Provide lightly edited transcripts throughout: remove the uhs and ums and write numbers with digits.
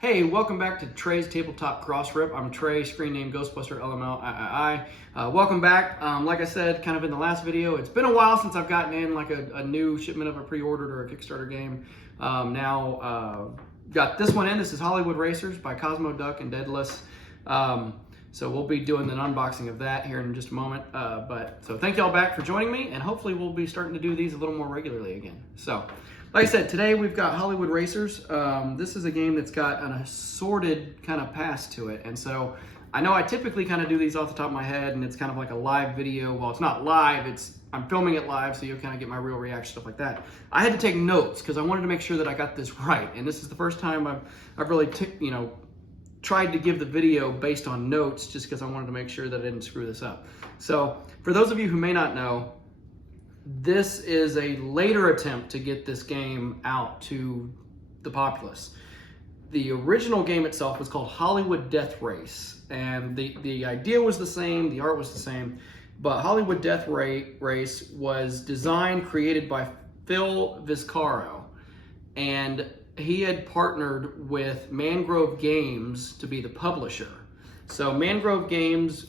Hey, welcome back to Trey's Tabletop Crossrip. I'm Trey, screen name Ghostbuster LML III. Welcome back. Like I said, kind of in the last video, it's been a while since I've gotten in like a new shipment of a pre-ordered or a Kickstarter game. Now got this one in. This is Hollywood Racers by Cosmo Duck and Daedalus. So we'll be doing an unboxing of that here in just a moment. So thank y'all back for joining me, and hopefully we'll be starting to do these a little more regularly again. So, like I said, today we've got Hollywood Racers. This is a game that's got an assorted kind of past to it. And so I know I typically kind of do these off the top of my head, and it's kind of like a live video. Well, it's not live, I'm filming it live, so you'll kind of get my real reaction, stuff like that. I had to take notes because I wanted to make sure that I got this right. And this is the first time I've really tried to give the video based on notes, just because I wanted to make sure that I didn't screw this up. So for those of you who may not know, this is a later attempt to get this game out to the populace. The original game itself was called Hollywood Death Race, and the idea was the same, the art was the same, but Hollywood Death Race was designed, created by Phil Viscaro, and he had partnered with Mangrove Games to be the publisher. So Mangrove Games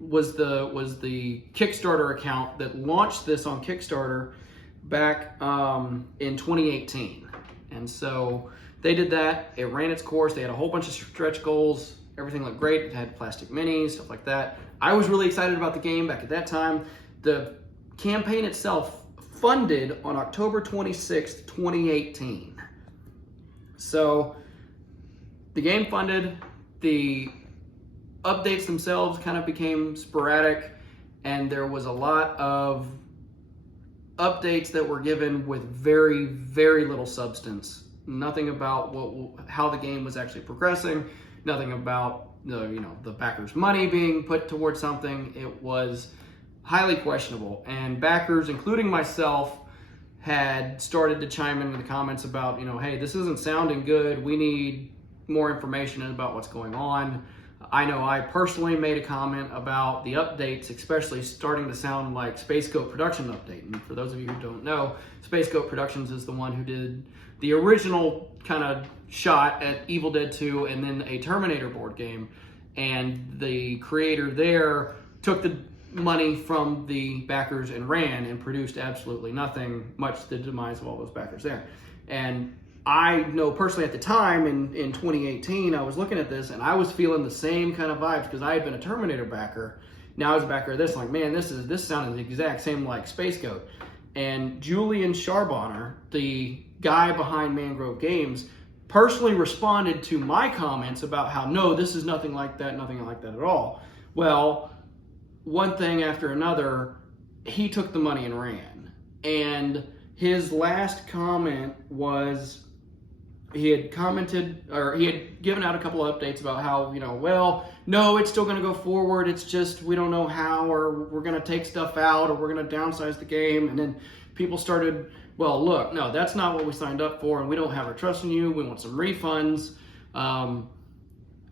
was the Kickstarter account that launched this on Kickstarter back in 2018. And so they did that. It ran its course. They had a whole bunch of stretch goals. Everything looked great. It had plastic minis, stuff like that. I was really excited about the game back at that time. The campaign itself funded on October 26th, 2018. So the game funded, the updates themselves kind of became sporadic, and there was a lot of updates that were given with very, very little substance. Nothing about how the game was actually progressing, nothing about the backers' money being put towards something. It was highly questionable, and backers, including myself, had started to chime in the comments about, hey, this isn't sounding good. We need more information about what's going on. I know I personally made a comment about the updates, especially starting to sound like Space Goat Production update. And for those of you who don't know, Space Goat Productions is the one who did the original kind of shot at Evil Dead 2 and then a Terminator board game. And the creator there took the money from the backers and ran and produced absolutely nothing, much to the demise of all those backers there. And I know personally at the time in 2018, I was looking at this and I was feeling the same kind of vibes because I had been a Terminator backer. Now I was a backer of this, like, man, this sounded the exact same like Space Goat. And Julian Charbonner, the guy behind Mangrove Games, personally responded to my comments about how, no, this is nothing like that at all. Well, one thing after another, he took the money and ran. And his last comment was, he had commented, or he had given out a couple of updates about how, well, no, it's still going to go forward. It's just, we don't know how, or we're going to take stuff out, or we're going to downsize the game. And then people started, well, look, no, that's not what we signed up for, and we don't have our trust in you. We want some refunds.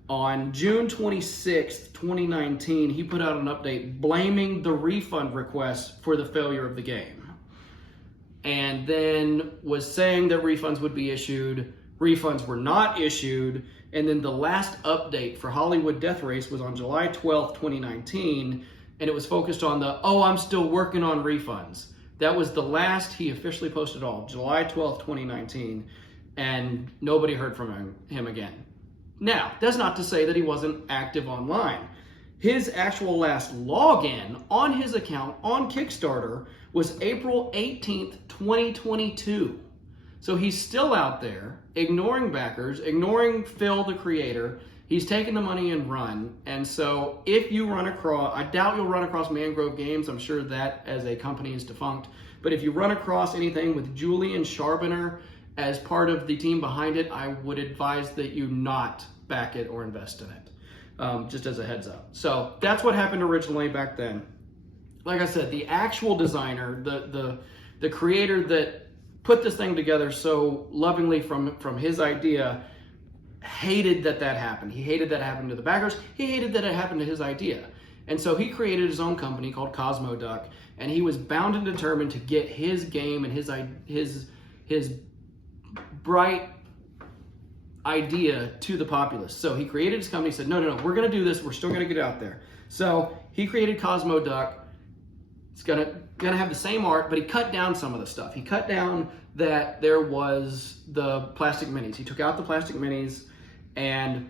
On June 26th, 2019, he put out an update blaming the refund request for the failure of the game. And then was saying that refunds would be issued. Refunds were not issued. And then the last update for Hollywood Death Race was on July 12th, 2019. And it was focused on I'm still working on refunds. That was the last he officially posted all, July 12th, 2019. And nobody heard from him again. Now, that's not to say that he wasn't active online. His actual last login on his account on Kickstarter was April 18th, 2022. So he's still out there, ignoring backers, ignoring Phil, the creator. He's taken the money and run. And so if you run across, I doubt you'll run across Mangrove Games. I'm sure that as a company is defunct. But if you run across anything with Julian Charbonner as part of the team behind it, I would advise that you not back it or invest in it, just as a heads up. So that's what happened originally back then. Like I said, the actual designer, the creator that put this thing together so lovingly from his idea, hated that happened. He hated that happened to the backers. He hated that it happened to his idea. And so he created his own company called Cosmo Duck, and he was bound and determined to get his game and his bright idea to the populace. So he created his company, said, no, we're going to do this. We're still going to get out there. So he created Cosmo Duck. It's gonna have the same art, but he cut down some of the stuff. He cut down that there was the plastic minis. He took out the plastic minis, and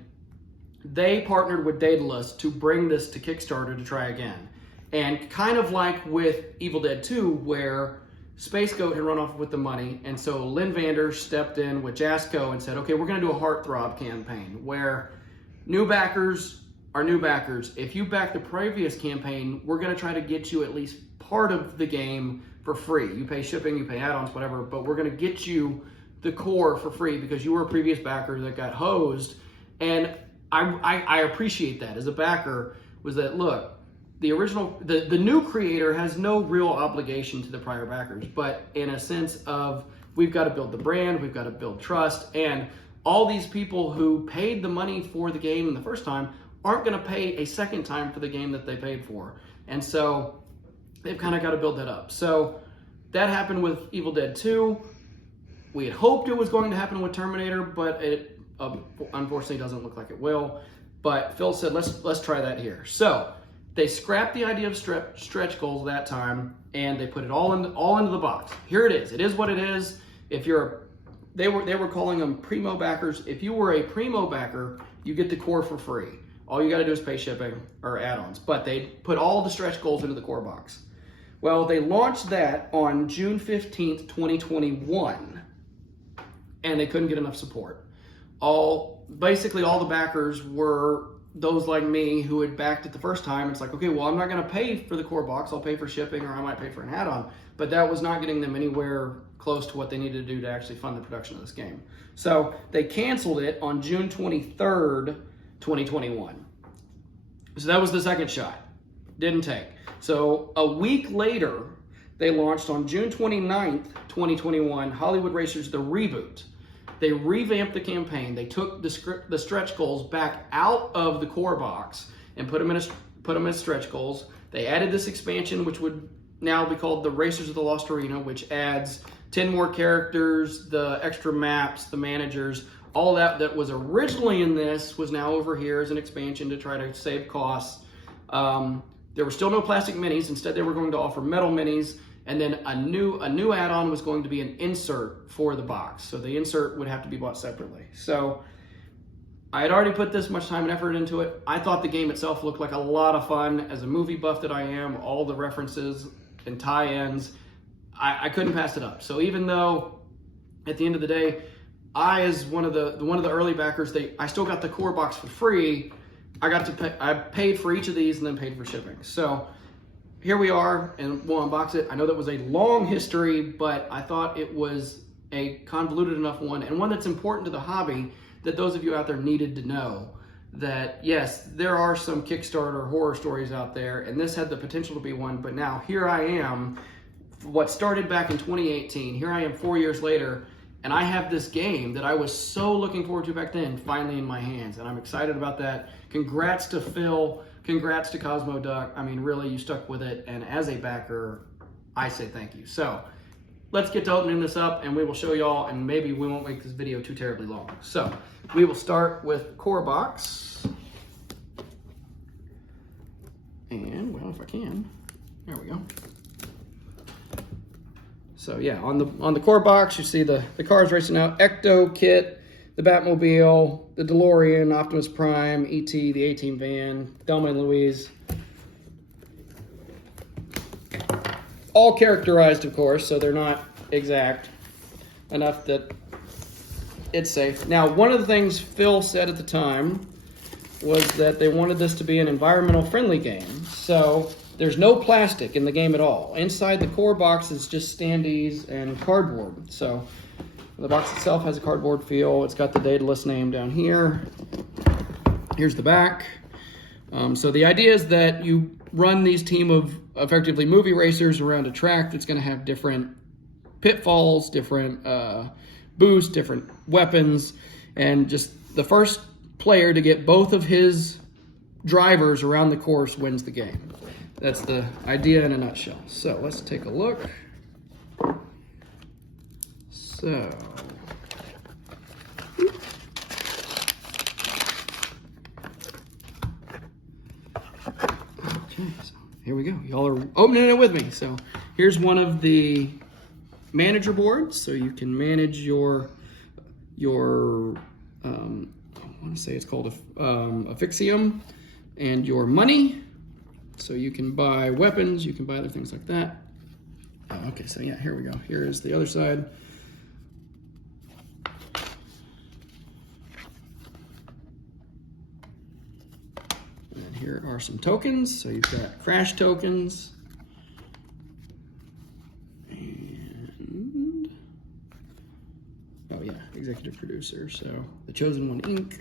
they partnered with Daedalus to bring this to Kickstarter to try again. And kind of like with Evil Dead 2, where Space Goat had run off with the money, and so Lynn Vander stepped in with Jasco and said, okay, we're gonna do a Heartthrob campaign where new backers are new backers. If you back the previous campaign, we're gonna try to get you at least part of the game for free. You pay shipping, you pay add-ons, whatever, but we're gonna get you the core for free because you were a previous backer that got hosed. And I appreciate that as a backer, was that, look, the original, the new creator has no real obligation to the prior backers, but in a sense of, we've got to build the brand, we've got to build trust, and all these people who paid the money for the game the first time aren't going to pay a second time for the game that they paid for. And so they've kind of got to build that up. So that happened with Evil Dead 2. We had hoped it was going to happen with Terminator, but it unfortunately doesn't look like it will. But Phil said, let's try that here. So they scrapped the idea of stretch goals that time, and they put it all into the box. Here it is. It is what it is. If you're, they were calling them primo backers. If you were a primo backer, you get the core for free. All you got to do is pay shipping or add-ons. But they put all the stretch goals into the core box. Well, they launched that on June 15th, 2021, and they couldn't get enough support. Basically all the backers were those like me who had backed it the first time. It's like, okay, well, I'm not going to pay for the core box. I'll pay for shipping, or I might pay for an add-on. But that was not getting them anywhere close to what they needed to do to actually fund the production of this game. So they canceled it on June 23rd, 2021. So that was the second shot. Didn't take. So a week later, they launched on June 29th, 2021, Hollywood Racers, the reboot. They revamped the campaign. They took the stretch goals back out of the core box and put them in stretch goals. They added this expansion, which would now be called the Racers of the Lost Arena, which adds 10 more characters, the extra maps, the managers, all that was originally in this was now over here as an expansion to try to save costs. There were still no plastic minis. Instead, they were going to offer metal minis. And then a new add-on was going to be an insert for the box. So the insert would have to be bought separately. So I had already put this much time and effort into it. I thought the game itself looked like a lot of fun. As a movie buff that I am, all the references and tie-ins, I couldn't pass it up. So even though at the end of the day, I, as one of the early backers, I still got the core box for free. I paid for each of these and then paid for shipping. So here we are, and we'll unbox it. I know that was a long history, but I thought it was a convoluted enough one, and one that's important to the hobby, that those of you out there needed to know that, yes, there are some Kickstarter horror stories out there, and this had the potential to be one, but now here I am, what started back in 2018, here I am 4 years later, and I have this game that I was so looking forward to back then finally in my hands, and I'm excited about that. Congrats to Phil. Congrats to Cosmo Duck. I mean, really, you stuck with it, and as a backer, I say thank you. So let's get to opening this up, and we will show y'all, and maybe we won't make this video too terribly long. So we will start with core box. And, well, if I can, there we go. So yeah, on the core box, you see the cars racing out, Ecto Kit, the Batmobile, the DeLorean, Optimus Prime, E.T., the A-Team van, Thelma and Louise. All characterized, of course, so they're not exact enough that it's safe. Now, one of the things Phil said at the time was that they wanted this to be an environmental friendly game. So there's no plastic in the game at all. Inside the core box is just standees and cardboard. So the box itself has a cardboard feel. It's got the Daedalus name down here. Here's the back. So the idea is that you run these team of effectively movie racers around a track that's going to have different pitfalls, different boosts, different weapons, and just the first player to get both of his drivers around the course wins the game. That's the idea in a nutshell. So let's take a look. So here we go. Y'all are opening it with me. So here's one of the manager boards. So you can manage your I want to say it's called Affixium, and your money. So you can buy weapons, you can buy other things like that. Okay, so yeah, here we go. Here is the other side. And here are some tokens. So you've got crash tokens. And, oh yeah, executive producer. So the Chosen One Inc.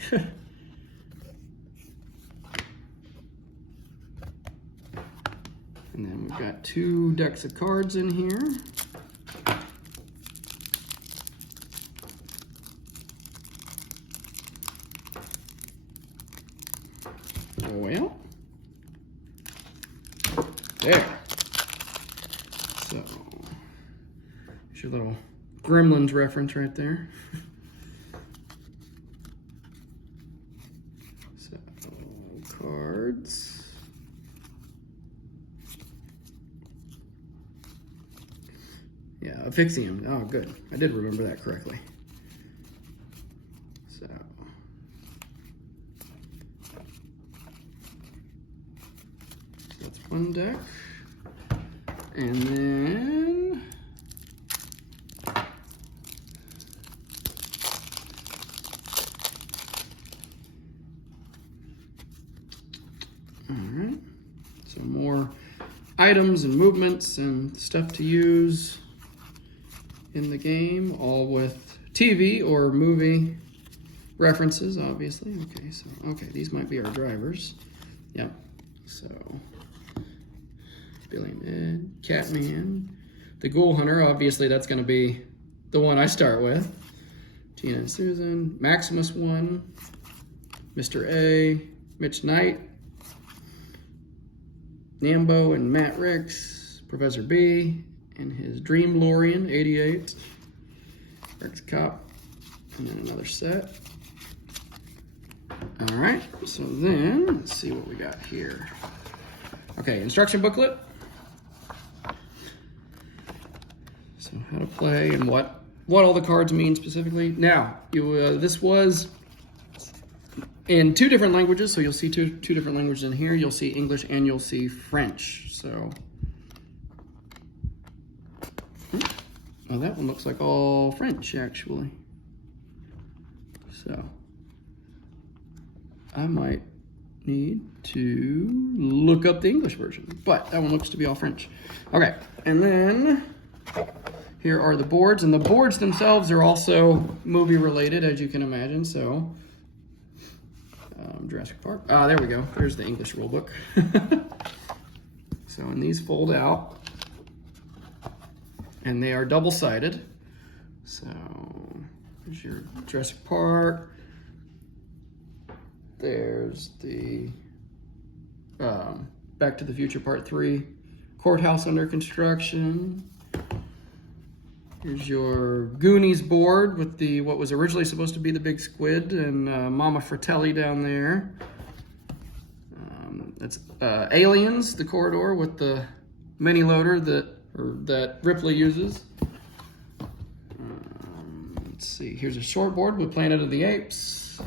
And then we've got 2 decks of cards in here. Well, there. So, there's your little Gremlins reference right there. So, cards. Yeah, Affixium. Oh, good. I did remember that correctly. So, that's one deck. And then all right. So more items and movements and stuff to use in the game, all with TV or movie references, obviously. Okay, so, okay, these might be our drivers. Yep, so, Billy and Ed, Catman, the Ghoul Hunter, obviously that's gonna be the one I start with. Gina and Susan, Maximus 1, Mr. A, Mitch Knight, Nambo and Matt Ricks, Professor B, and his Dream Lorian 88, Rex Cop, and then another set. All right, so then let's see what we got here. Okay, instruction booklet. So how to play and what all the cards mean specifically. Now, this was in 2 different languages, so you'll see two different languages in here. You'll see English and you'll see French. So. Oh, that one looks like all French, actually. So, I might need to look up the English version, but that one looks to be all French. Okay, and then here are the boards, and the boards themselves are also movie related, as you can imagine. So, Jurassic Park. Ah, there we go. There's the English rule book. So, and these fold out. And they are double-sided. So there's your Jurassic Park. There's the Back to the Future Part 3. Courthouse under construction. Here's your Goonies board with the what was originally supposed to be the big squid and Mama Fratelli down there. That's Aliens, the corridor with the mini loader that Ripley uses. Let's see, here's a short board with Planet of the Apes.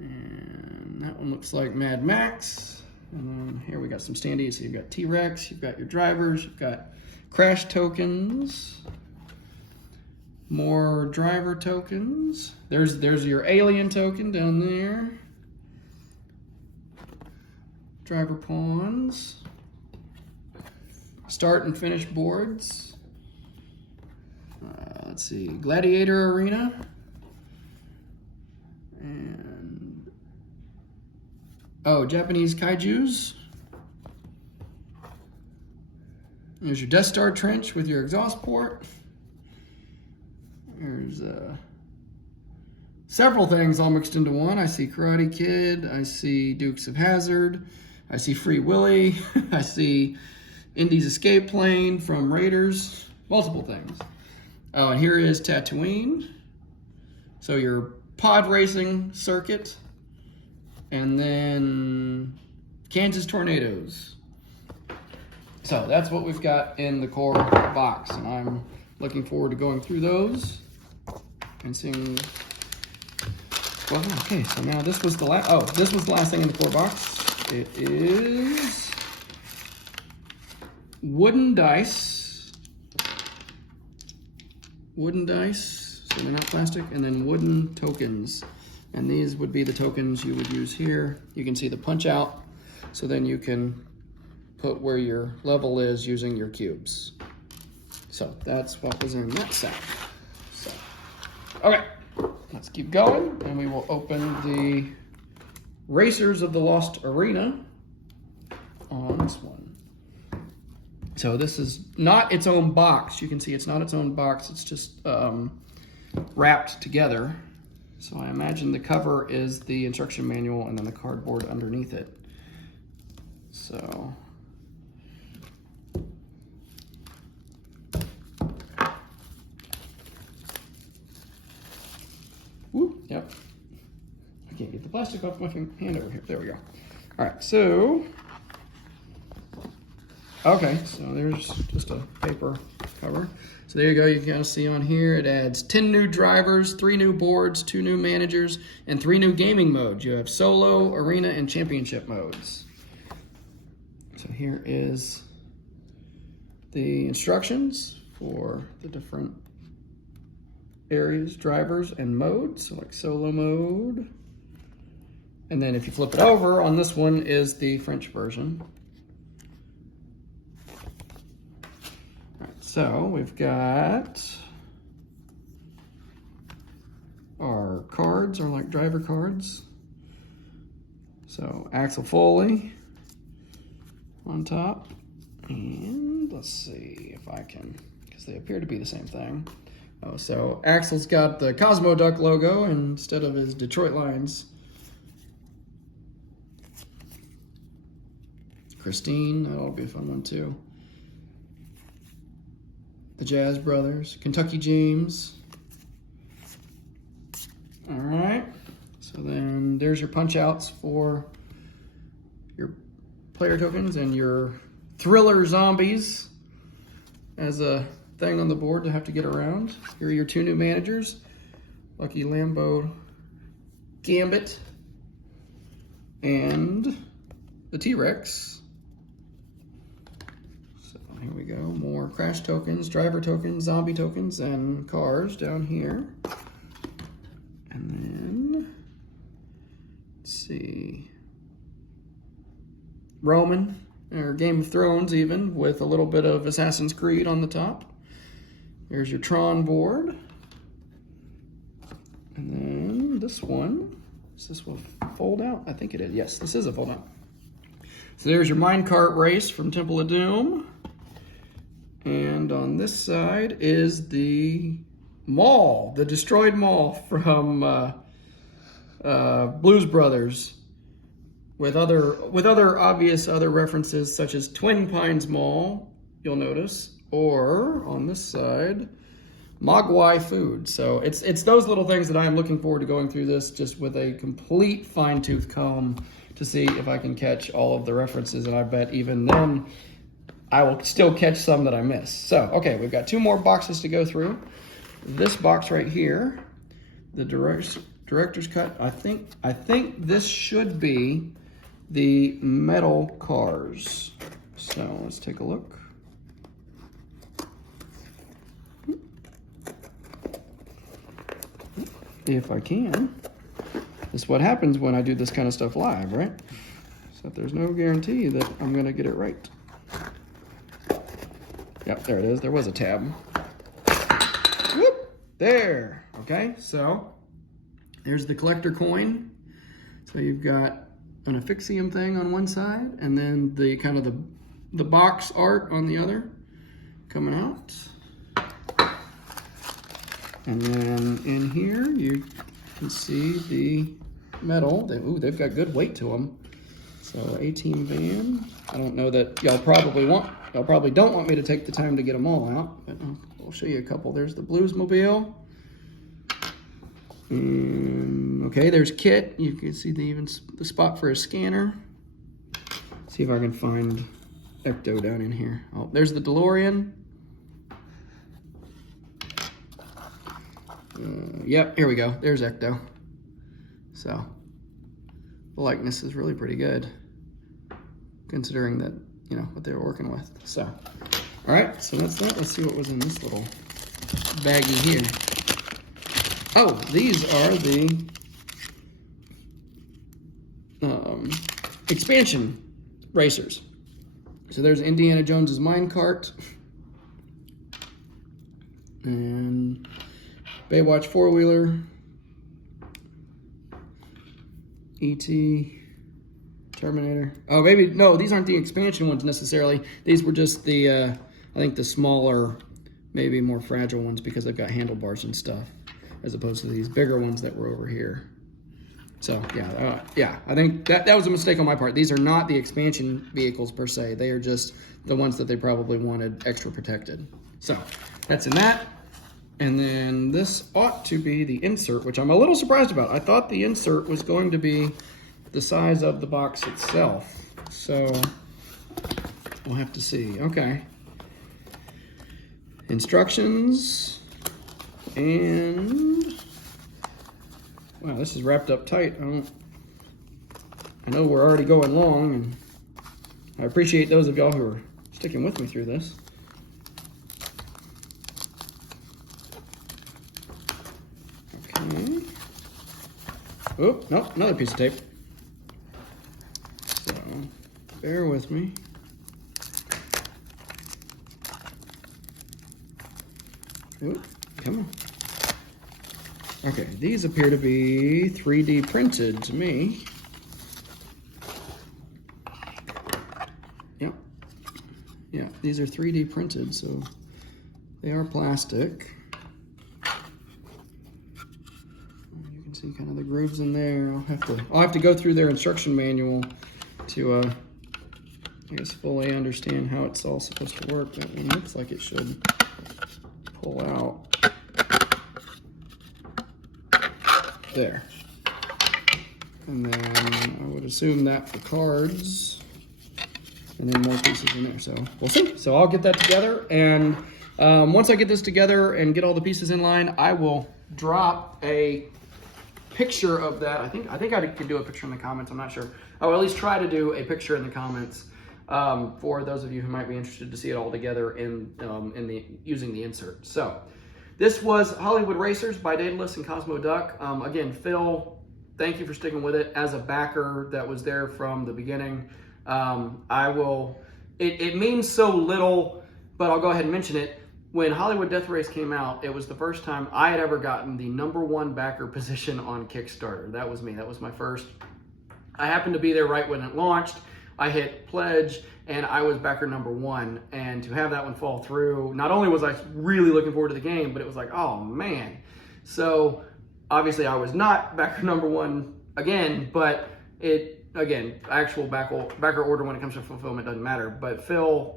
And that one looks like Mad Max. And then here we got some standees. So you've got T-Rex, you've got your drivers, you've got crash tokens, more driver tokens. There's your alien token down there. Driver pawns. Start and finish boards. Let's see, Gladiator Arena. And, oh, Japanese kaijus. There's your Death Star trench with your exhaust port. There's several things all mixed into one. I see Karate Kid, I see Dukes of Hazzard, I see Free Willy, I see Indy's escape plane from Raiders, multiple things. Oh, and here is Tatooine. So your pod racing circuit, and then Kansas Tornadoes. So that's what we've got in the core box, and I'm looking forward to going through those and seeing. Well, okay, so now this was the last. Oh, this was the last thing in the core box. It is wooden dice. Wooden dice, so they're not plastic, and then wooden tokens. And these would be the tokens you would use here. You can see the punch out, so then you can put where your level is using your cubes. So that's what was in that set. So, okay, let's keep going, and we will open the Racers of the Lost Arena on this one. So this is not its own box. You can see it's not its own box. It's just wrapped together. So I imagine the cover is the instruction manual and then the cardboard underneath it. So whoop, yep. I can't get the plastic off my hand over here. There we go. All right, so okay, so there's just a paper cover. So there you go, you can kind of see on here, it adds 10 new drivers, 3 new boards, 2 new managers, and 3 new gaming modes. You have solo, arena, and championship modes. So here is the instructions for the different areas, drivers, and modes. So like solo mode. And then if you flip it over, on this one is the French version. So we've got our cards, are like driver cards. So Axel Foley on top. And let's see if I can, because they appear to be the same thing. Oh, so Axel's got the Cosmo Duck logo instead of his Detroit Lions. Christine, that'll be a fun one too. The Jazz Brothers, Kentucky James. All right, so then there's your punch outs for your player tokens and your Thriller Zombies as a thing on the board to have to get around. Here are your 2 new managers, Lucky Lambo Gambit and the T-Rex. Here we go, more crash tokens, driver tokens, zombie tokens, and cars down here. And then, let's see, Roman, or Game of Thrones even, with a little bit of Assassin's Creed on the top. Here's your Tron board. And then this one, is this one fold out? I think it is, yes, this is a fold out. So there's your minecart race from Temple of Doom. And on this side is the mall, the destroyed mall from Blues Brothers, with other obvious references such as Twin Pines Mall, you'll notice, or on this side, Mogwai Food. So it's those little things that I'm looking forward to going through this just with a complete fine-tooth comb to see if I can catch all of the references, and I bet even then I will still catch some that I miss. So, okay, we've got 2 more boxes to go through. This box right here, the director's cut, I think this should be the metal cars. So let's take a look. If I can. This is what happens when I do this kind of stuff live, right? So there's no guarantee that I'm gonna get it right. Yep, there it is. There was a tab. Whoop! There. Okay, so there's the collector coin. So you've got an Affixium thing on one side, and then the kind of the box art on the other coming out. And then in here you can see the metal. They've got good weight to them. So A-Team van. I don't know that y'all probably don't want me to take the time to get them all out, but I'll show you a couple. There's the Bluesmobile. And okay, there's Kit. You can see even the spot for a scanner. See if I can find Ecto down in here. Oh, there's the DeLorean. Yep, here we go. There's Ecto. So the likeness is really pretty good, considering that, you know, what they were working with. So, all right, so that's that. Let's see what was in this little baggie here. Oh, these are the expansion racers. So there's Indiana Jones's minecart and Baywatch four-wheeler, E.T., Terminator. Oh, maybe, no, these aren't the expansion ones necessarily. These were just the, I think the smaller, maybe more fragile ones because they've got handlebars and stuff, as opposed to these bigger ones that were over here. So, yeah, I think that was a mistake on my part. These are not the expansion vehicles per se. They are just the ones that they probably wanted extra protected. So, that's in that. And then this ought to be the insert, which I'm a little surprised about. I thought the insert was going to be the size of the box itself. So we'll have to see. Okay. Instructions. And wow, this is wrapped up tight. I know we're already going long, and I appreciate those of y'all who are sticking with me through this. Okay. Oh, no, another piece of tape. So, bear with me. Ooh, come on. Okay, these appear to be 3D printed to me. Yep. Yeah, these are 3D printed, so they are plastic. See kind of the grooves in there. I'll have to go through their instruction manual to I guess fully understand how it's all supposed to work. That one looks like it should pull out. There. And then I would assume that for cards. And then more pieces in there. So we'll see. So I'll get that together, and once I get this together and get all the pieces in line, I will drop a picture of that. I think I could do a picture in the comments. I'm not sure. I'll at least try to do a picture in the comments for those of you who might be interested to see it all together in using the insert. So this was Hollywood Racers by Daedalus and Cosmo Duck. Again, Phil, thank you for sticking with it as a backer that was there from the beginning. It means so little, but I'll go ahead and mention it. When Hollywood Death Race came out, it was the first time I had ever gotten the #1 backer position on Kickstarter. That was me. That was my first. I happened to be there right when it launched. I hit pledge, and I was backer #1. And to have that one fall through, not only was I really looking forward to the game, but it was like, oh man. So obviously I was not backer #1 again, but actual backer order when it comes to fulfillment doesn't matter. But Phil,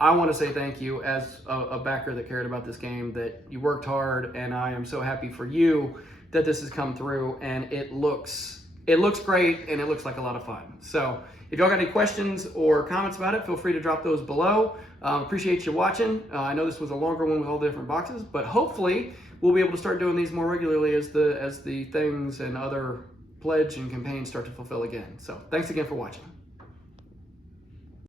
I want to say thank you as a backer that cared about this game, that you worked hard, and I am so happy for you that this has come through, and it looks great, and it looks like a lot of fun. So if y'all got any questions or comments about it, feel free to drop those below. Appreciate you watching. I know this was a longer one with all the different boxes, but hopefully we'll be able to start doing these more regularly as the things and other pledge and campaigns start to fulfill again. So thanks again for watching.